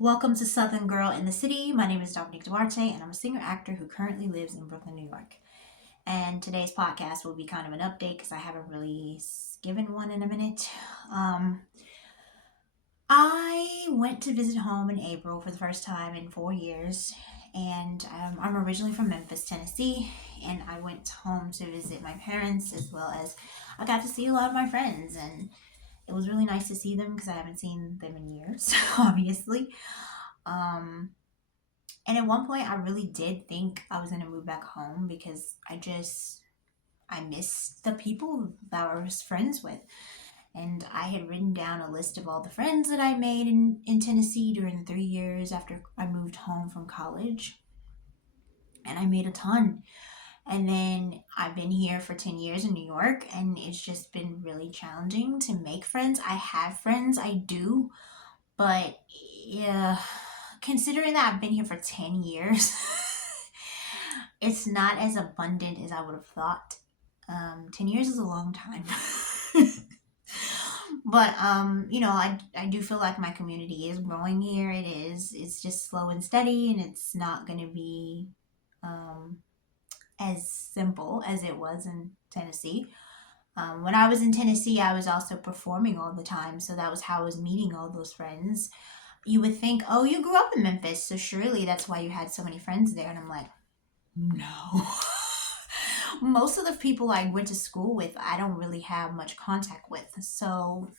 Welcome to Southern Girl in the City. My name is Dominique Duarte, and I'm a singer-actor who currently lives in Brooklyn, New York. And today's podcast will be kind of an update because I haven't really given one in a minute. Um, I went to visit home in April for the first time in 4 years, and I'm originally from Memphis, Tennessee, and I went home to visit my parents as well as I got to see a lot of my friends, and it was really nice to see them because I haven't seen them in years, obviously. Um, and at one point, I really did think I was gonna move back home because I missed the people that I was friends with. And I had written down a list of all the friends that I made in Tennessee during the 3 years after I moved home from college. And I made a ton. And then I've been here for 10 years in New York, and it's just been really challenging to make friends. I have friends, I do, but yeah, considering that I've been here for 10 years, it's not as abundant as I would have thought. 10 years is a long time. But I do feel like my community is growing here. It is. It's just slow and steady, and it's not going to be um, as simple as it was in Tennessee. When I was in Tennessee, I was also performing all the time, so that was how I was meeting all those friends. You would think, oh, you grew up in Memphis, so surely that's why you had so many friends there. And I'm like, no. Most of the people I went to school with, I don't really have much contact with. So,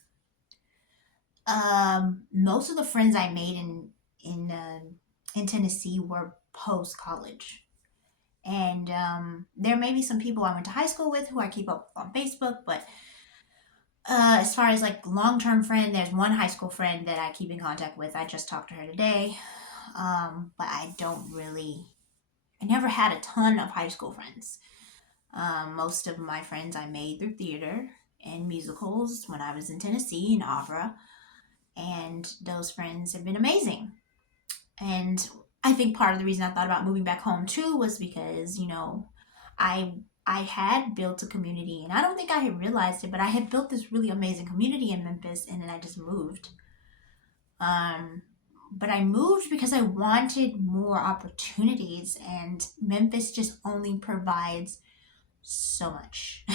most of the friends I made in Tennessee were post college, and there may be some people I went to high school with who I keep up on Facebook, but as far as like long term friend, there's one high school friend that I keep in contact with. I just talked to her today, but I never had a ton of high school friends. Most of my friends I made through theater and musicals when I was in Tennessee in opera, and those friends have been amazing. And I think part of the reason I thought about moving back home too was because I I had built a community, and I don't think I had realized it, but I had built this really amazing community in Memphis, and then I just moved. Um, but I moved because I wanted more opportunities, and Memphis just only provides so much.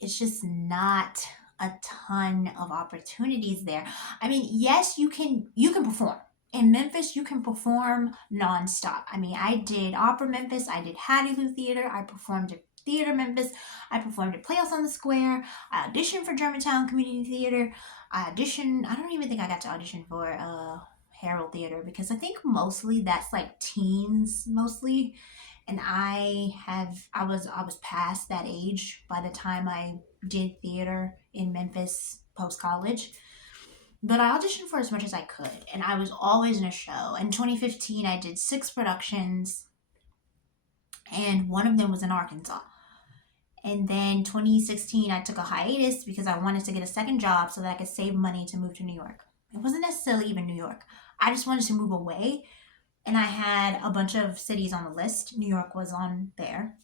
It's just not a ton of opportunities there. I mean, yes, you can perform. In Memphis, you can perform nonstop. I mean, I did Opera Memphis, I did Hattie Lou Theater, I performed at Theater Memphis, I performed at Playhouse on the Square, I auditioned for Germantown Community Theater, I don't even think I got to audition for Herald Theater because I think mostly that's like teens mostly, and I was past that age by the time I did theater in Memphis post college. But I auditioned for as much as I could, and I was always in a show. In 2015, I did 6 productions, and one of them was in Arkansas. And then 2016, I took a hiatus because I wanted to get a second job so that I could save money to move to New York. It wasn't necessarily even New York. I just wanted to move away, and I had a bunch of cities on the list. New York was on there.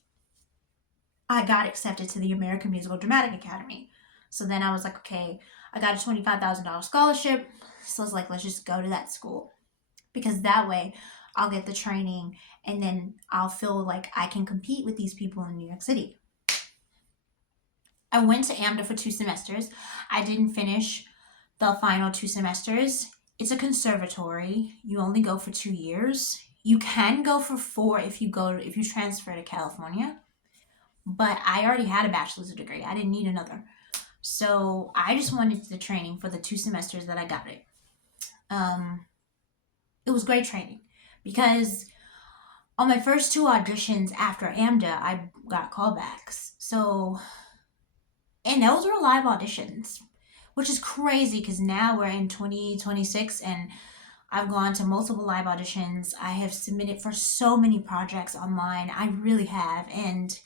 I got accepted to the American Musical Dramatic Academy. So then I was like, okay, I got a $25,000 scholarship. So I was like, let's just go to that school. Because that way I'll get the training, and then I'll feel like I can compete with these people in New York City. I went to AMDA for 2 semesters. I didn't finish the final 2 semesters. It's a conservatory. You only go for 2 years. You can go for four if you transfer to California. But I already had a bachelor's degree. I didn't need another. So I just wanted the training for the 2 semesters that I got it. Um, it was great training because on my first 2 auditions after AMDA, I got callbacks. So, and those were live auditions, which is crazy because now we're in 2026 and I've gone to multiple live auditions. I have submitted for so many projects online. I really have. And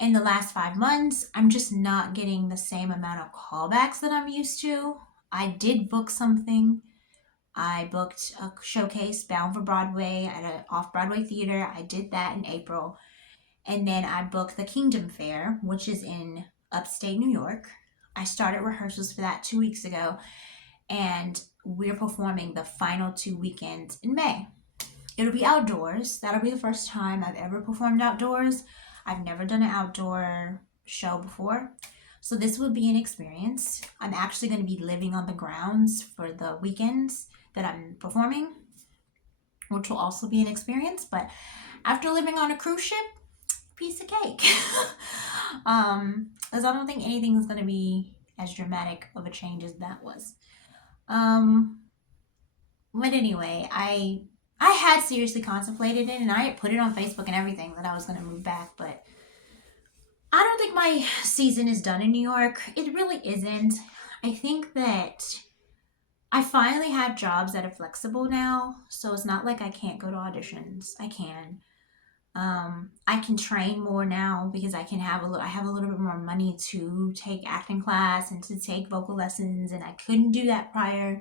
in the last 5 months, I'm just not getting the same amount of callbacks that I'm used to. I did book something. I booked a showcase Bound for Broadway at an off Broadway theater. I did that in April. And then I booked the Kingdom Faire, which is in upstate New York. I started rehearsals for that 2 weeks ago. And we're performing the final 2 weekends in May. It'll be outdoors. That'll be the first time I've ever performed outdoors. I've never done an outdoor show before. So this would be an experience. I'm actually going to be living on the grounds for the weekends that I'm performing, which will also be an experience. But after living on a cruise ship, piece of cake. As I don't think anything is going to be as dramatic of a change as that was. But anyway, I had seriously contemplated it, and I had put it on Facebook and everything that I was going to move back, but I don't think my season is done in New York. It really isn't. I think that I finally have jobs that are flexible now, so it's not like I can't go to auditions. I can. I can train more now because I have a little bit more money to take acting class and to take vocal lessons, and I couldn't do that prior.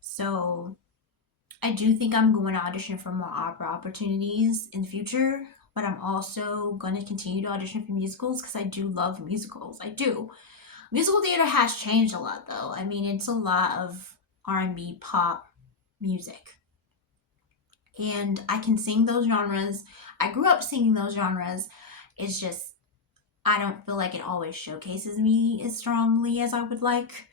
So I do think I'm going to audition for more opera opportunities in the future, but I'm also going to continue to audition for musicals because I do love musicals. I do. Musical theater has changed a lot, though. I mean, it's a lot of R&B, pop music. And I can sing those genres. I grew up singing those genres. It's just, I don't feel like it always showcases me as strongly as I would like.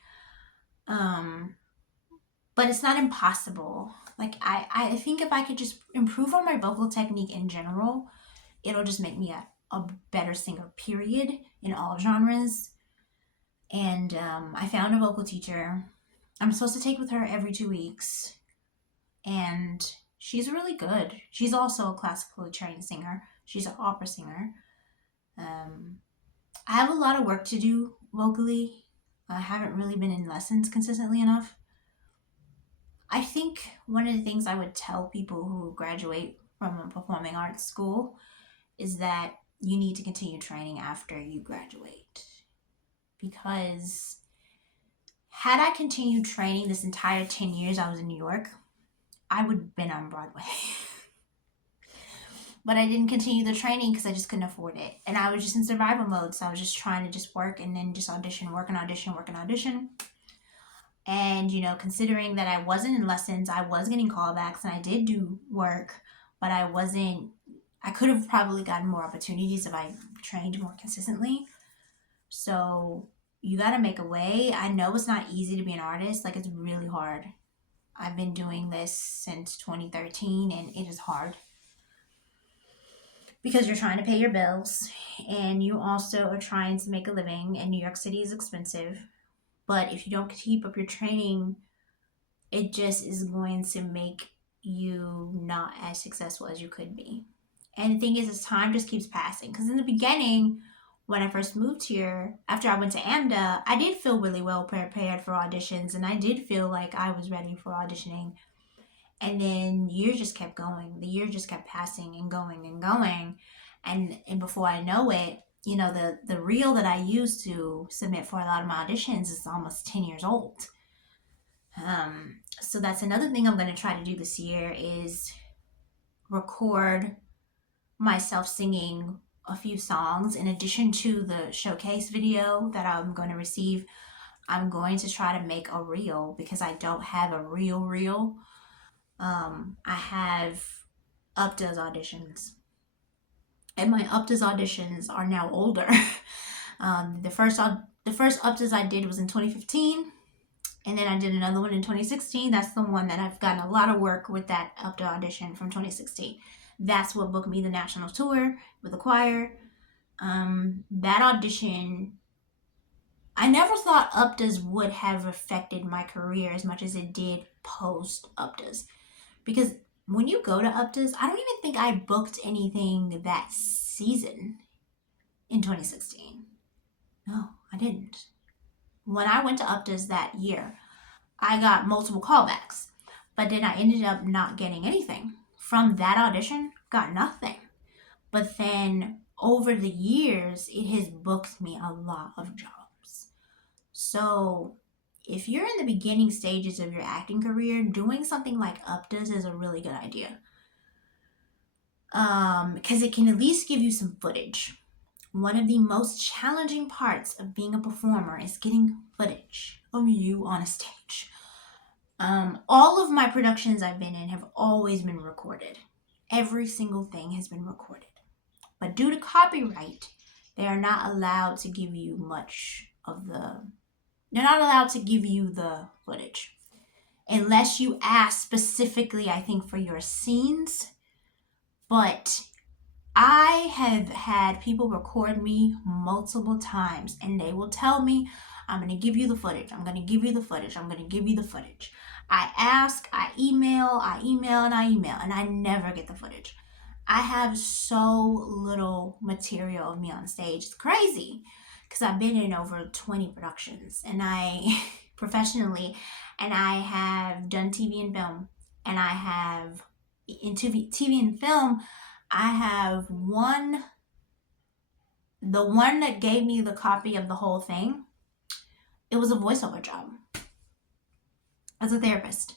But it's not impossible. Like, I think if I could just improve on my vocal technique in general, it'll just make me a better singer, period, in all genres. And I found a vocal teacher. I'm supposed to take with her every 2 weeks. And she's really good. She's also a classically trained singer. She's an opera singer. I have a lot of work to do vocally. I haven't really been in lessons consistently enough. I think one of the things I would tell people who graduate from a performing arts school is that you need to continue training after you graduate. Because had I continued training this entire 10 years I was in New York, I would have been on Broadway. But I didn't continue the training because I just couldn't afford it. And I was just in survival mode. So I was just trying to just work and then just audition, work and audition. And, considering that I wasn't in lessons, I was getting callbacks and I did do work, but I could have probably gotten more opportunities if I trained more consistently. So you got to make a way. I know it's not easy to be an artist. Like, it's really hard. I've been doing this since 2013 and it is hard. Because you're trying to pay your bills and you also are trying to make a living, and New York City is expensive. But if you don't keep up your training, it just is going to make you not as successful as you could be. And the thing is time just keeps passing. Because in the beginning, when I first moved here, after I went to AMDA, I did feel really well prepared for auditions. And I did feel like I was ready for auditioning. And then years just kept going. The year just kept passing and going and going. And before I know it, the reel that I used to submit for a lot of my auditions is almost 10 years old. So that's another thing I'm going to try to do this year is record myself singing a few songs in addition to the showcase video that I'm going to receive. I'm going to try to make a reel because I don't have a reel. I have UPDA's auditions. And my UPDA's auditions are now older. The first UPDA's I did was in 2015. And then I did another one in 2016. That's the one that I've gotten a lot of work with, that UPDA audition from 2016. That's what booked me the national tour with the choir. That audition, I never thought UPDA's would have affected my career as much as it did post UPDA's. Because when you go to UPDA's, I don't even think I booked anything that season in 2016. No, I didn't. When I went to UPDA's that year, I got multiple callbacks. But then I ended up not getting anything. From that audition, got nothing. But then over the years, it has booked me a lot of jobs. So if you're in the beginning stages of your acting career, doing something like UPDA's is a really good idea. Because it can at least give you some footage. One of the most challenging parts of being a performer is getting footage of you on a stage. All of my productions I've been in have always been recorded. Every single thing has been recorded. But due to copyright, they are not allowed to give you much of the, they're not allowed to give you the footage. Unless you ask specifically, I think, for your scenes. But I have had people record me multiple times and they will tell me, I'm going to give you the footage. I'm going to give you the footage. I'm going to give you the footage. I ask, I email, and I never get the footage. I have so little material of me on stage. It's crazy because I've been in over 20 productions and I professionally, and I have done TV and film, and I have in TV and film, I have the one that gave me the copy of the whole thing. It was a voiceover job as a therapist.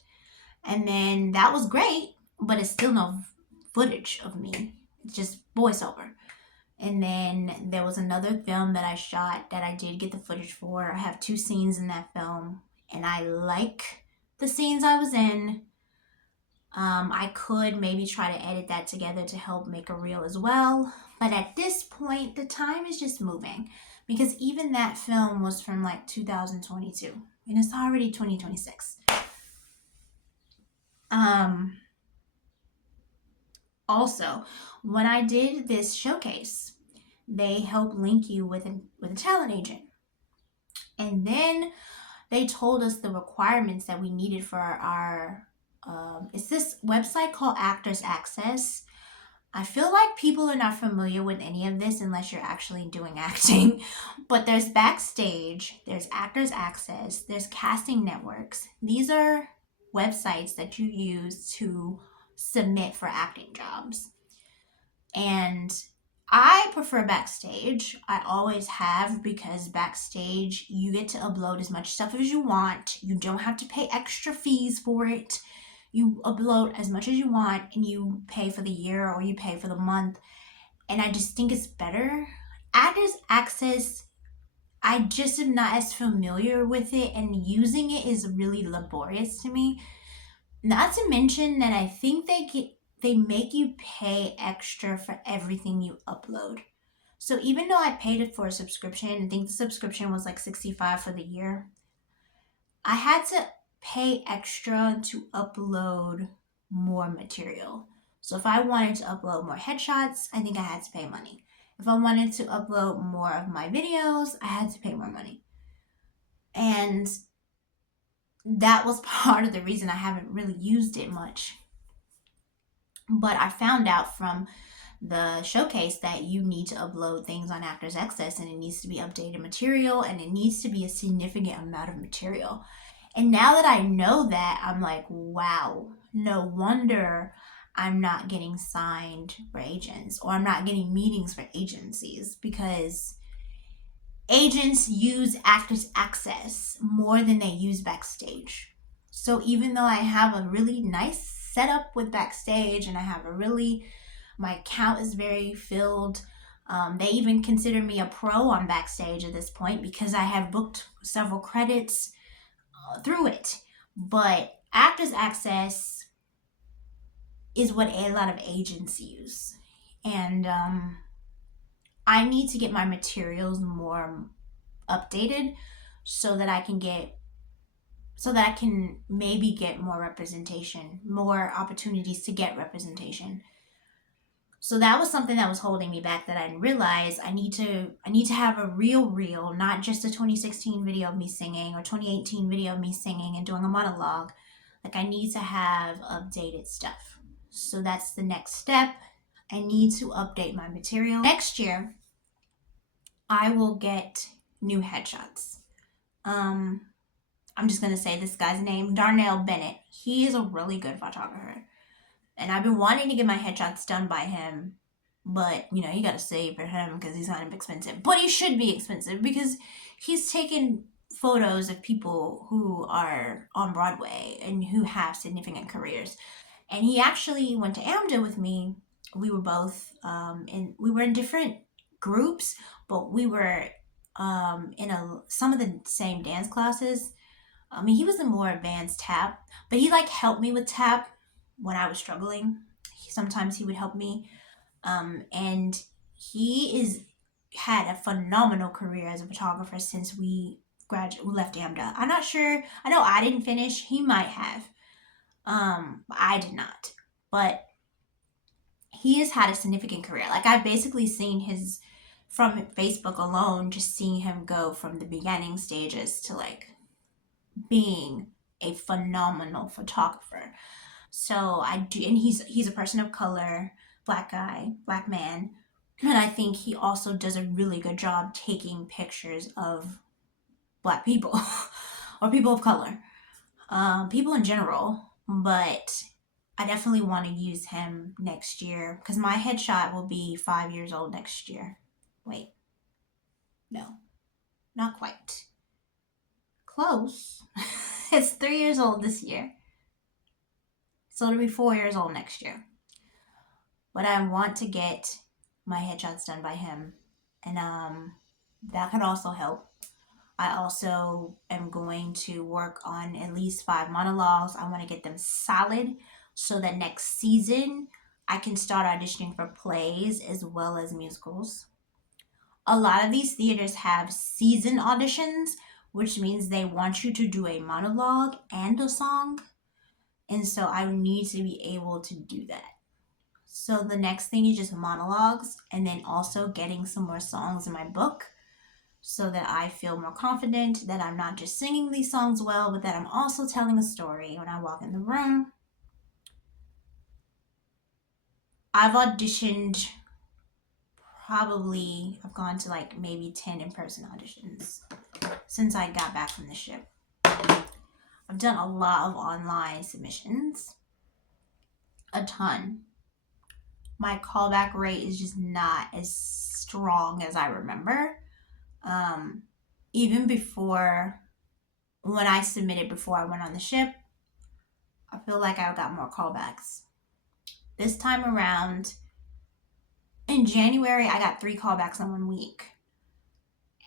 And then that was great, but it's still no footage of me. It's just voiceover. And then there was another film that I shot that I did get the footage for. I have 2 scenes in that film, and I like the scenes I was in. I could maybe try to edit that together to help make a reel as well. But at this point, the time is just moving because even that film was from like 2022 and it's already 2026. Also, when I did this showcase, they help link you with a talent agent. And then they told us the requirements that we needed for our it's this website called Actors Access. I feel like people are not familiar with any of this unless you're actually doing acting. But there's Backstage, there's Actors Access, there's casting networks. These are websites that you use to submit for acting jobs. And I prefer Backstage. I always have, because Backstage, you get to upload as much stuff as you want. You don't have to pay extra fees for it. You upload as much as you want and you pay for the year or you pay for the month. And I just think it's better. Actors Access, I just am not as familiar with it, and using it is really laborious to me. Not to mention that I think they make you pay extra for everything you upload. So even though I paid it for a subscription, I think the subscription was like $65 for the year, I had to pay extra to upload more material. So if I wanted to upload more headshots, I think I had to pay money. If I wanted to upload more of my videos, I had to pay more money. And that was part of the reason I haven't really used it much. But I found out from the showcase that you need to upload things on Actors Access, and it needs to be updated material, and it needs to be a significant amount of material. And now that I know that, I'm like, wow, no wonder I'm not getting signed for agents, or I'm not getting meetings for agencies, because agents use Actors Access more than they use Backstage. So even though I have a really nice setup with Backstage, and I have my account is very filled. They even consider me a pro on Backstage at this point because I have booked several credits through it. But Actors Access is what a lot of agents use. And I need to get my materials more updated so that I can maybe get more representation, more opportunities to get representation. So that was something that was holding me back, that I didn't realize. I need to have a real reel, not just a 2016 video of me singing or 2018 video of me singing and doing a monologue. Like, I need to have updated stuff. So that's the next step. I need to update my material. Next year, I will get new headshots. I'm just going to say this guy's name, Darnell Bennett. He is a really good photographer. And I've been wanting to get my headshots done by him. But, you got to save for him because he's kind of expensive. But he should be expensive because he's taken photos of people who are on Broadway and who have significant careers. And he actually went to AMDA with me. We were both we were in different groups, but we were in some of the same dance classes. I mean, he was a more advanced tap, but he like helped me with tap when I was struggling. Sometimes he would help me. And he is had a phenomenal career as a photographer since we left AMDA. I'm not sure. I know I didn't finish. He might have. I did not. But he has had a significant career. Like I've basically seen his from Facebook alone, just seeing him go from the beginning stages to like being a phenomenal photographer. So I do, and he's a person of color, black guy, black man, and I think he also does a really good job taking pictures of black people or people of color, people in general. But I definitely want to use him next year because my headshot will be 5 years old next year. Wait, no, not quite. Close. It's 3 years old this year. So it'll be 4 years old next year. But I want to get my headshots done by him. And that could also help. I also am going to work on at least 5 monologues. I want to get them solid so that next season I can start auditioning for plays as well as musicals. A lot of these theaters have season auditions, which means they want you to do a monologue and a song. And so I need to be able to do that. So the next thing is just monologues and then also getting some more songs in my book so that I feel more confident that I'm not just singing these songs well, but that I'm also telling a story when I walk in the room. I've auditioned I've gone to like maybe 10 in person auditions since I got back from the ship. I've done a lot of online submissions, a ton. My callback rate is just not as strong as I remember. Um, Even before, when I submitted before I went on the ship, I feel like I got more callbacks. This time around, in January, I got 3 callbacks in 1 week.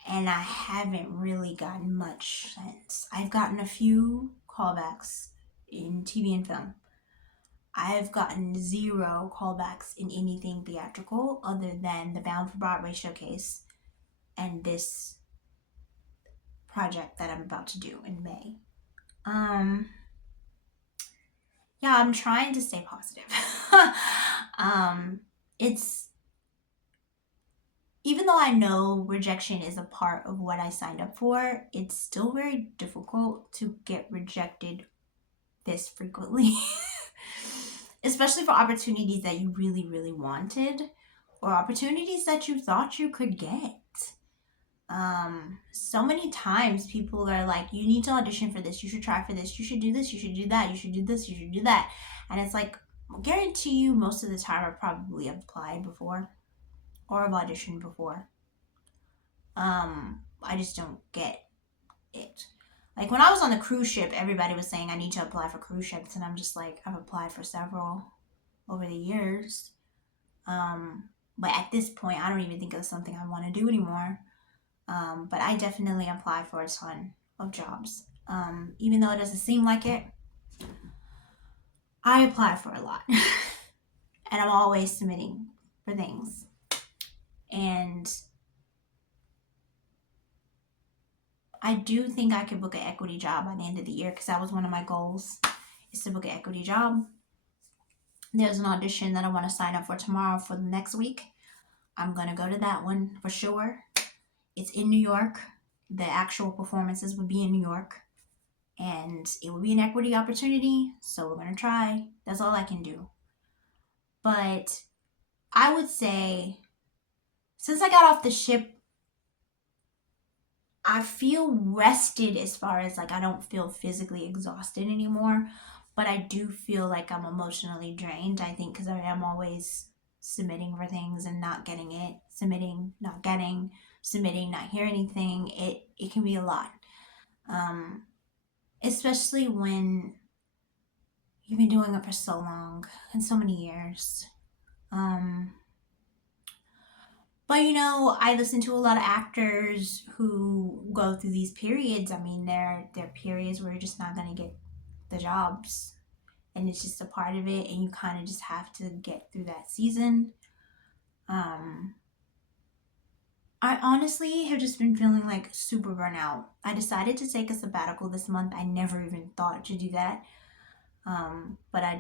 And I haven't really gotten much since. I've gotten a few callbacks in TV and film. I've gotten 0 callbacks in anything theatrical other than the Bound for Broadway showcase and this project that I'm about to do in May. Yeah, I'm trying to stay positive. It's even though I know rejection is a part of what I signed up for, it's still very difficult to get rejected this frequently. Especially for opportunities that you really, really wanted or opportunities that you thought you could get. So many times people are like, you need to audition for this, you should try for this, you should do this, you should do that, you should do this, you should do that. And it's like, I guarantee you most of the time I probably applied before or have auditioned before. I just don't get it. Like when I was on the cruise ship, everybody was saying I need to apply for cruise ships, and I'm just like, I've applied for several over the years. But at this point, I don't even think it's something I want to do anymore. But I definitely apply for a ton of jobs. Even though it doesn't seem like it, I apply for a lot. And I'm always submitting for things. And I do think I could book an equity job by the end of the year because that was one of my goals, is to book an equity job. There's an audition that I want to sign up for tomorrow for the next week. I'm going to go to that one for sure. It's in New York. The actual performances would be in New York. And it would be an equity opportunity, so we're going to try. That's all I can do. But I would say, since I got off the ship, I feel rested as far as like I don't feel physically exhausted anymore, but I do feel like I'm emotionally drained. I think because I am always submitting for things and not getting it, submitting, not getting, submitting, not hear anything. It can be a lot, especially when you've been doing it for so long and so many years. But But I listen to a lot of actors who go through these periods. I mean, they're periods where you're just not gonna get the jobs, and it's just a part of it, and you kind of just have to get through that season. Um, I honestly have just been feeling like super burnout. I decided to take a sabbatical this month. I never even thought to do that. But I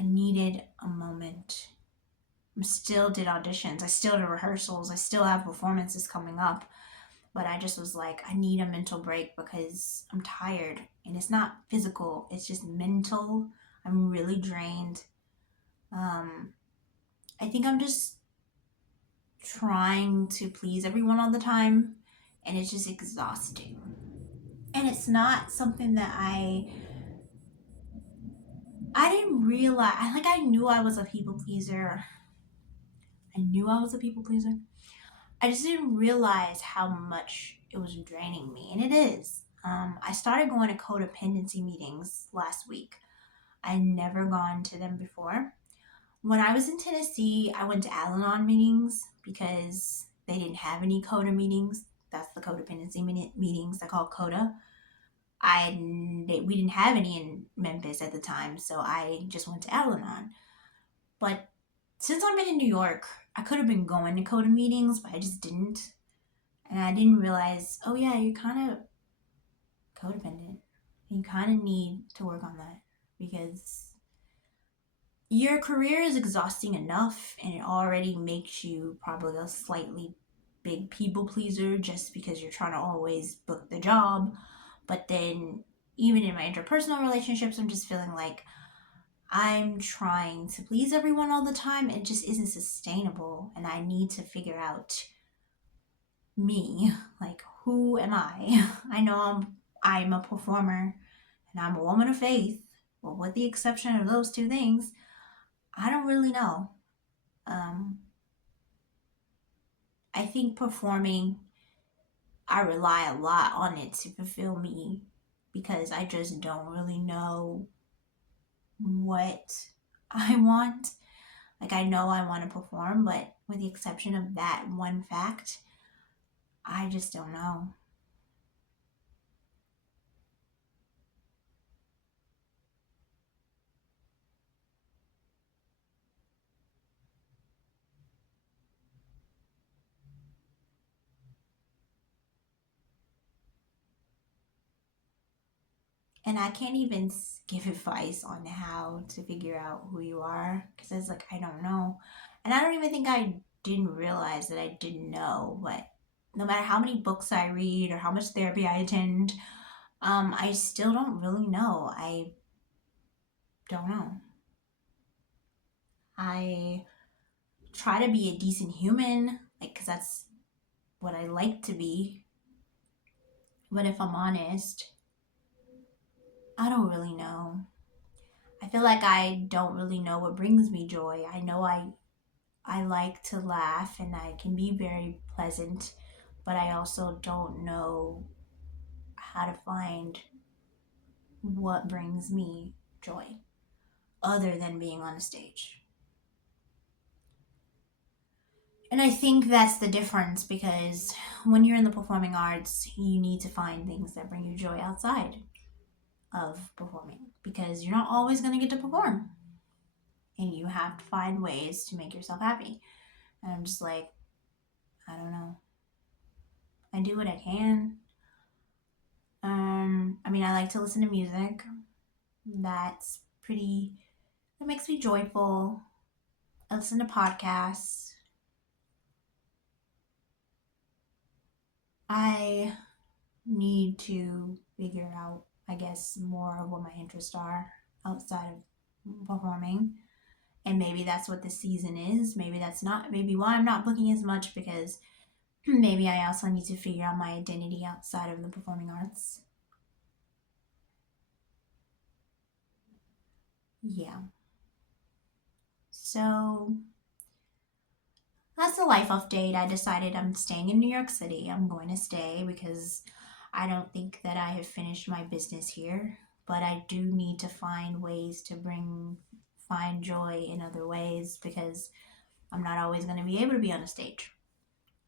needed a moment. I still did auditions. I still did rehearsals. I still have performances coming up. But I just was like, I need a mental break because I'm tired. And it's not physical, it's just mental. I'm really drained. Um, I think I'm just trying to please everyone all the time. And it's just exhausting. And it's not something that I didn't realize. I knew I was a people pleaser. I knew I was a people pleaser. I just didn't realize how much it was draining me, and it is. I started going to codependency meetings last week. I never gone to them before. When I was in Tennessee, I went to Al-Anon meetings because they didn't have any CODA meetings. That's the codependency meetings. They're called CODA. We didn't have any in Memphis at the time, so I just went to Al-Anon. But since I'm in New York, I could have been going to CODA meetings, but I just didn't. And I didn't realize, oh yeah, you're kind of codependent. You kind of need to work on that because your career is exhausting enough and it already makes you probably a slightly big people pleaser just because you're trying to always book the job. But then, even in my interpersonal relationships, I'm just feeling like I'm trying to please everyone all the time. It just isn't sustainable. And I need to figure out me. Like, who am I? I know I'm a performer and I'm a woman of faith. Well, with the exception of those two things, I don't really know. Um, I think performing, I rely a lot on it to fulfill me because I just don't really know what I want. Like, I know I want to perform, but with the exception of that one fact, I just don't know. And I can't even give advice on how to figure out who you are because it's like, I don't know. And I don't even think I didn't realize that I didn't know. But no matter how many books I read or how much therapy I attend, I still don't really know. I don't know. I try to be a decent human, like, because that's what I like to be. But if I'm honest, I don't really know. I feel like I don't really know what brings me joy. I know I like to laugh and I can be very pleasant, but I also don't know how to find what brings me joy other than being on a stage. And I think that's the difference because when you're in the performing arts, you need to find things that bring you joy outside of performing because you're not always going to get to perform and you have to find ways to make yourself happy. And I'm just like, I don't know. I do what I can. I mean, I like to listen to music. That's pretty, that makes me joyful. I listen to podcasts. I need to figure out, I guess, more of what my interests are outside of performing. And maybe that's what the season is. Maybe that's not. Maybe why I'm not booking as much because maybe I also need to figure out my identity outside of the performing arts. Yeah. So that's the life update. I decided I'm staying in New York City. I'm going to stay because I don't think that I have finished my business here, but I do need to find ways to find joy in other ways because I'm not always going to be able to be on a stage.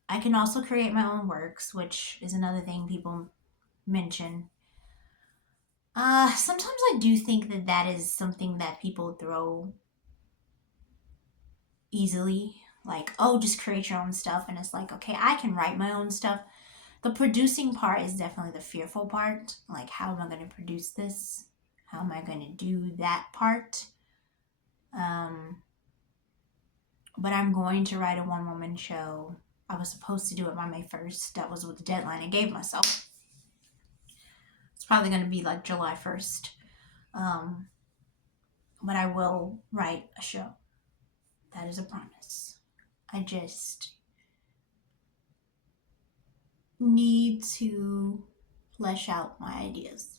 I can also create my own works, which is another thing people mention. Sometimes I do think that that is something that people throw easily. Like, oh, just create your own stuff. And it's like, okay, I can write my own stuff. The producing part is definitely the fearful part. Like, how am I going to produce this? How am I going to do that part? Um, but I'm going to write a one woman show. I was supposed to do it by May 1st. That was what the deadline I gave myself. It's probably going to be like July 1st. Um, but I will write a show. That is a promise. I just need to flesh out my ideas.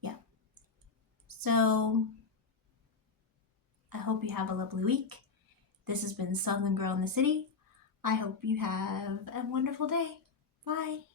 Yeah. So I hope you have a lovely week. This has been Southern Girl in the City. I hope you have a wonderful day. Bye.